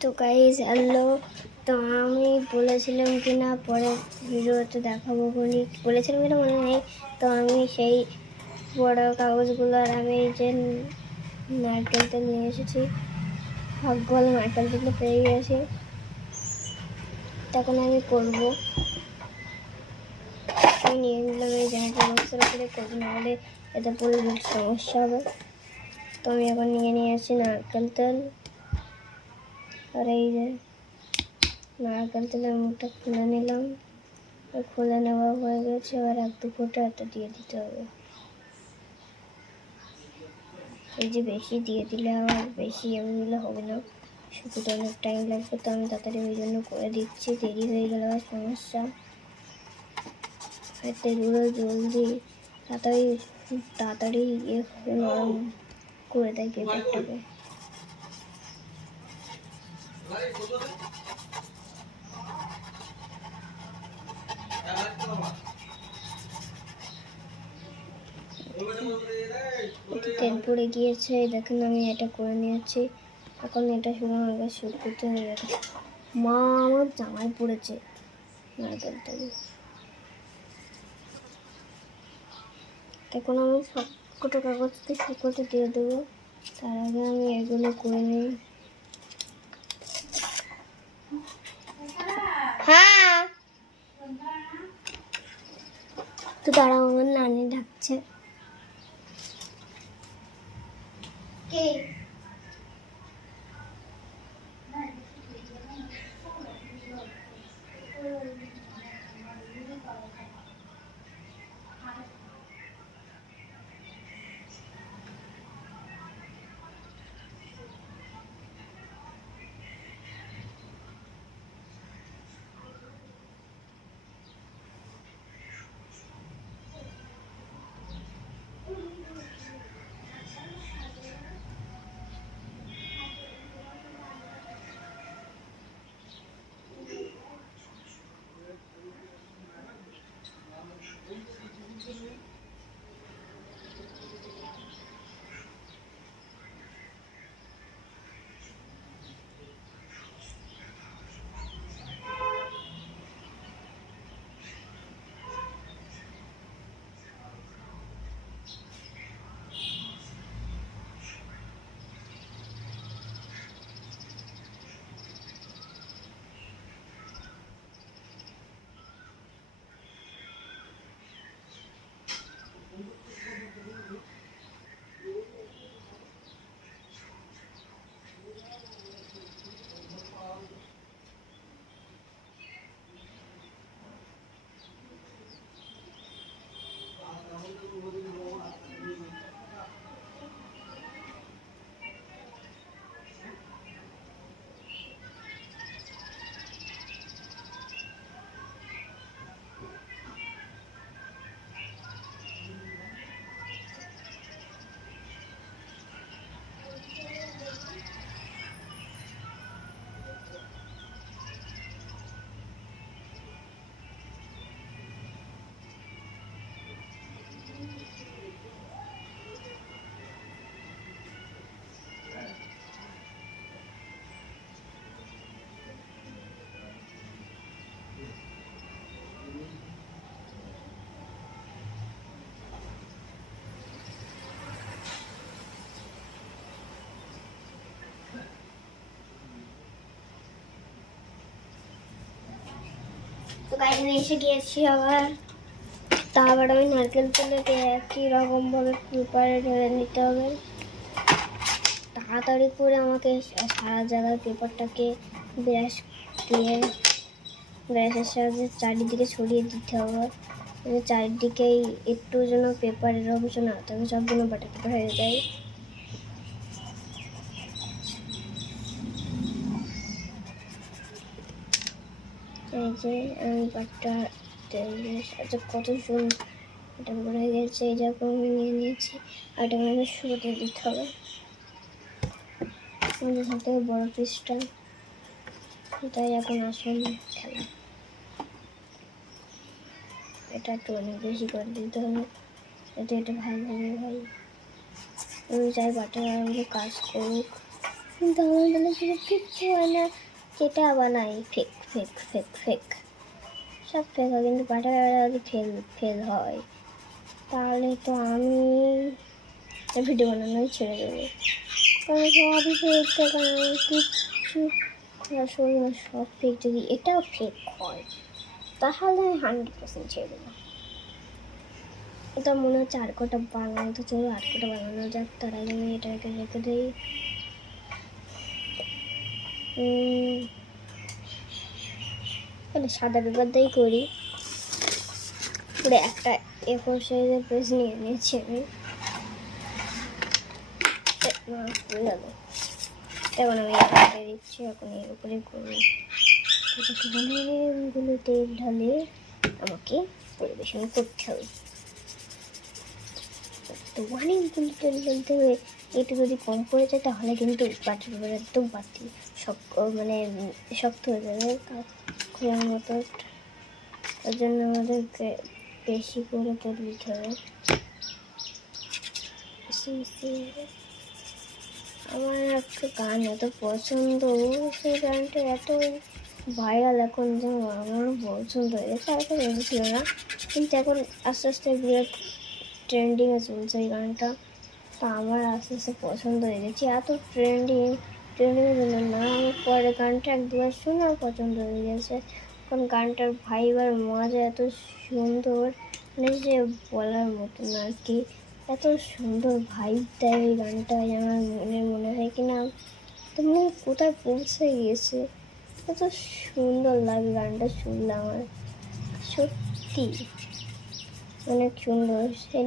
তো guys hello. তো আমি বলেছিলাম কি না পরের ভিডিওতে দেখাবো বলি বলেছিলাম কিনা মনে নেই। তো আমি সেই বড় কাগজগুলো আর আমি এই যে নারকেল তেল নিয়ে এসেছি, হাফ গোল নারকেল তেল পেয়ে গেছি। তখন আমি করবো, আমি নিয়ে নিলাম এই জেনারেটর বক্সের উপরে করবো, নাহলে এতে পরে সমস্যা হবে। তো আমি এখন নিয়ে নিয়েছি নারকেল তেল, আর এই যে নারকেল তেলের মুখটা খুলে নিলাম। খুলে নেওয়া হয়ে গেছে, এবার এক দু ফোঁটা এটা দিয়ে দিতে হবে। এই যে বেশি দিয়ে দিলে আবার বেশি এমন দিলে হবে না, শুকুতে অনেক টাইম লাগবে। তো আমি তাড়াতাড়ি ওই জন্য করে দিচ্ছি, দেরি হয়ে গেলে আবার সমস্যা। তেলগুলো জলদি তাড়াতাড়ি নরম করে দেয় পেপারটাকে। তেল পড়ে গিয়েছে, দেখেন আমি এটা করে নিয়েছি। এখন এটা শুরু হয়ে শুট করতে হয়ে গেছে। মা আমার জামাই পড়েছে নারকেল তেল। এখন আমি সবকটা কাগজকে শুকোতে দিয়ে দেবো, তার আগে আমি এগুলো করে নিই। হ্যাঁ, তো দাঁড়াও, আমার নানি ডাকছে। তো গাইস এসে গিয়েছি আবার। তারপর আমি নারকেল তেলকে একই রকম ভাবে পেপারে ঢেলে নিতে হবে। তাড়াতাড়ি করে আমাকে সারা জায়গায় পেপারটাকে ব্রাশ দিয়ে ব্রাশের সাহায্যে চারিদিকে ছড়িয়ে দিতে হবে। চারিদিকেই একটু যেন পেপারের অংশ না থাকে, সব যেন বাটা পেপার হয়ে যায়। এই যে আমি পাটটা আচ্ছা কত সুন্দর এটা হয়ে গেছে। এই জায়গা আমি নিয়ে নিয়েছি, আর এটা আমাদের শুরুতে দিতে হবে। আমাদের সব থেকে বড় পিসটা, তাই এখন আসুন খেলা। এটা একটু অনেক বেশি করে দিতে হবে, যাতে এটা ভালো হবে। ভাই আমি চাই বাটার কাজ করুক, কিন্তু আমার বেলা শুধু কিচ্ছু হয় না, যেটা বানাই ফেক ফেক ফেক ফেক, সব ফেক হয়। কিন্তু পাটা যদি ফেল ফেল হয় তাহলে তো আমি ভিডিও বানানোই ছেড়ে দেবো, কারণ সবই ফেক, কারণ কিচ্ছু আসল না, সব ফেক। যদি এটাও ফেক হয় তাহলে 100% ছেড়ে দেবো। এটা মনে হচ্ছে আর কটা বানানো, তো চলো আর কটা বানানো যাক। তার আগে আমি এটাকে রেখে দিই। সাদা পেপার দিয়েই করি। পুরো একটা A4 সাইজের পেজ নিয়ে নিয়েছি আমি। এখন আমি এটাকে দিচ্ছি, এখন এর উপরে করবো। এটাকে অনেকগুলো তেল ঢালে আমাকে পরিবেশন করতে হবে। তো অনেকগুলো তেল ঢালতে হবে, একটু যদি কম পড়ে যায় তাহলে কিন্তু বাটার পেপার একদম বাটি মানে শক্ত হয়ে যাবে খোলার মতো। ওর জন্য আমাদেরকে বেশি করে তেল দিতে হবে। আমার একটা গান এত পছন্দ, সেই গানটা এত ভাইরাল এখন যে আমারও পছন্দ হয়ে গেছে। আর তো ছিল না, কিন্তু এখন আস্তে আস্তে বিরাট ট্রেন্ডিংয়ে চলছে এই গানটা। তো আমার আস্তে আস্তে পছন্দ হয়ে গেছে। এত ট্রেন্ডিংয়ের জন্য না, আমি পরে গানটা এক দুবার শুনে আর পছন্দ হয়ে গেছে। কারণ গানটার ভাইব আর মজা এত সুন্দর, মানে যে বলার মতো না আর কি। এত সুন্দর ভাইব দেয় এই গানটা, আমার মনে হয় কি না তুমি কোথায় পৌঁছে গিয়েছে। এত সুন্দর লাগে গানটা শুনলে আমার, সত্যি অনেক সুন্দর। সেই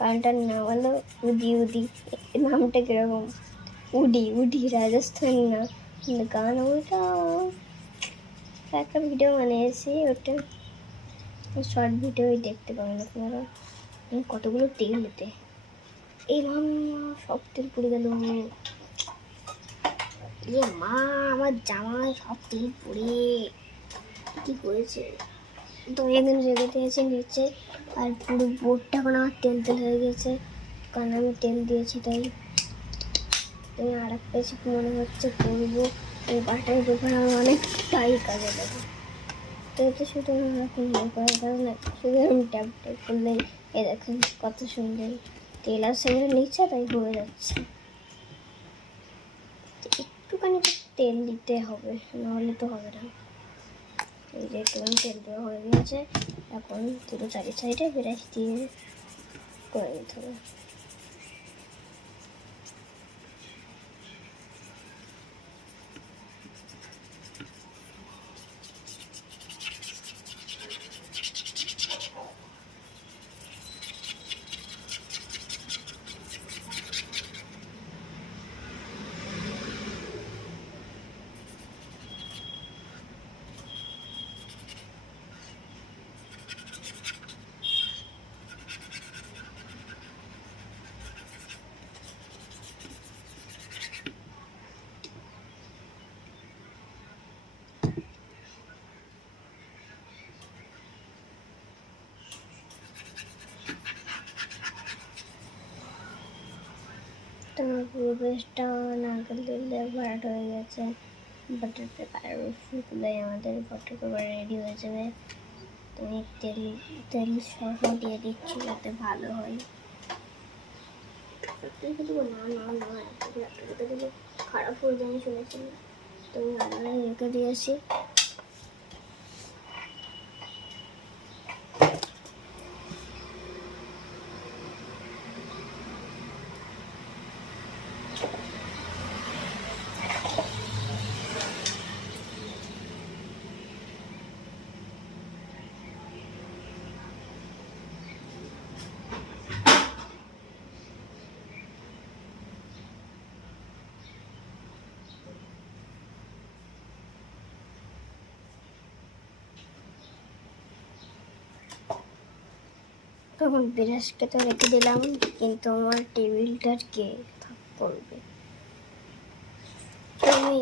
গানটার নাম হলো উদি উদি। নামটা কিরকম, উডি উডি, রাজস্থানি না গান। ওইটা একটা ভিডিও বানিয়েছি, ওটা শর্ট ভিডিও দেখতে পাবেন আপনারা। কতগুলো তেল এতে, এই সব তেল পড়ে গেল। মা, আমার জামায় সব তেল পড়ে কি করেছে। তো একদিন রেখে দিয়েছে নিচে, আর পুরো বোর্ডটা এখন আমার তেল তেল হয়ে গেছে, কারণ আমি তেল দিয়েছি তাই। আমি আর একটা কিছু মনে হচ্ছে করবো, এই বাটার পেপার আমার অনেকটাই কাজে লাগে। তো এতে শুধু এখন ইয়ে করার কারণে শুধু আমি ট্যাপ ট্যাপ করলেই এ দেখুন কত সুন্দর তেল আর সেগুলো নিচ্ছে, তাই হয়ে যাচ্ছে। একটুখানি তেল দিতে হবে, নাহলে তো হবে না। এই যে একটুখানি তেল দেওয়া হয়ে গেছে, এখন পুরো চারি সাইডে ব্রাশ দিয়ে করে নিতে হবে। তোমার পুরো বেশটা নারকেল তেল দিয়ে ভরাট হয়ে গেছে। বাটার পেপার ফুলগুলোই আমাদের বাটার পেপার রেডি হয়ে যাবে। তুমি তেল সহ দিয়ে দিচ্ছি যাতে ভালো হয়। না না না, একটা দিলে খারাপ হয়ে যায় শুনেছি, তুমি আলাদা রেখে দিয়েছি। তখন বিরাজকে তো রেখে দিলাম, কিন্তু আমার টেবিলটার কে করবে। তো আমি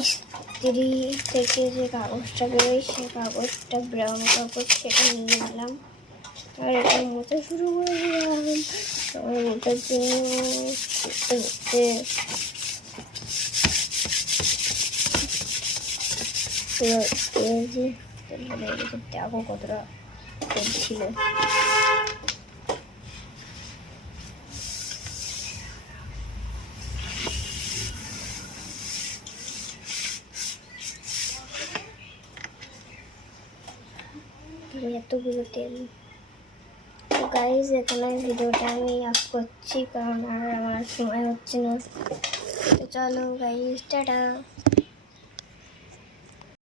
ইস্ত্রি থেকে যে কাগজটা বেরোয় সেই কাগজটা ব্রাউন কাগজ, সেটা নিয়ে নিলাম আর এটা মুছে শুরু করে দিলাম। আমার মোটার জন্য পুরো কেজি তেল ঢেলে রেখেছি। দেখো কতটা তেল ছিল। এতগুলো তেল। তো গাইজ এখানে ভিডিওটা আমি অফ করছি, কারণ আর আমার সময় হচ্ছে না। তো চলো গাইজ, টাটা।